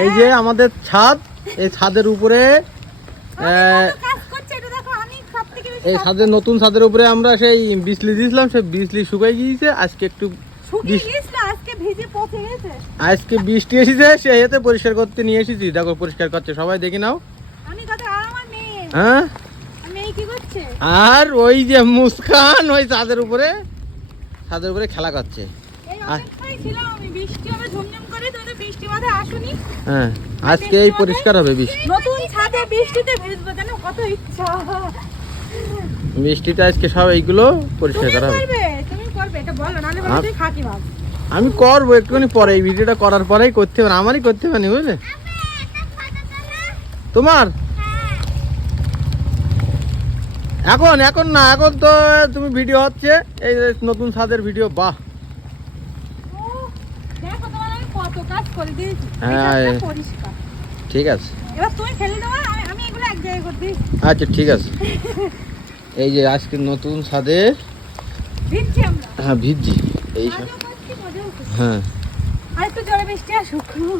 এই যে আমাদের ছাদ, এই ছাদের উপরে এই ছাদের নতুন ছাদের উপরে আমরা সেই বিজলি দিয়েছিলাম, সেই বিজলি শুকাই গিয়েছে। আজকে একটু আজকে বৃষ্টি এসেছে, সেই এতে পরিষ্কার করতে নিয়ে এসেছি। দেখো পরিষ্কার করছে, সবাই দেখে নাও। হ্যাঁ, আর ওই যে মুস্কান ওই ছাদের উপরে খেলা করছে। হ্যাঁ, আজকে এই পরিষ্কার হবে বৃষ্টি। বৃষ্টিতে আজকে সব এইগুলো পরিষ্কার করা হবে। আমি করবো একটুখানি পরে, এই ভিডিওটা করার পরেই করতে হবে, আমারই করতে হবে না, বুঝলে? তোমার এখন না, এখন তো তুমি ভিডিও হচ্ছে, এই নতুন ছাদের ভিডিও। বাহ, হ্যাঁ ঠিক আছে, আচ্ছা ঠিক আছে। এই যে আজকে নতুন ছাদের, হ্যাঁ ভিজছি এই সব। হ্যাঁ,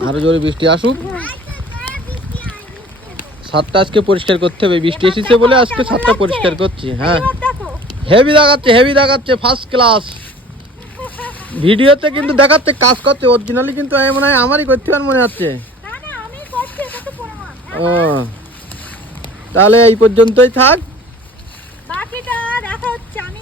আরো জোরে বৃষ্টি আসুক, ছাদটা আজকে পরিষ্কার করতে হবে। বৃষ্টি এসেছে বলে আজকে ছাদটা পরিষ্কার করছি। হ্যাঁ, হেভি দেখাচ্ছে ফার্স্ট ক্লাস। ভিডিওতে কিন্তু দেখাচ্ছে কাজ করতে, অরিজিনালি কিন্তু মনে হয় আমারই করতে পার মনে হচ্ছে। ও, তাহলে এই পর্যন্তই থাক। বাকিটা দেখা হচ্ছে। আমি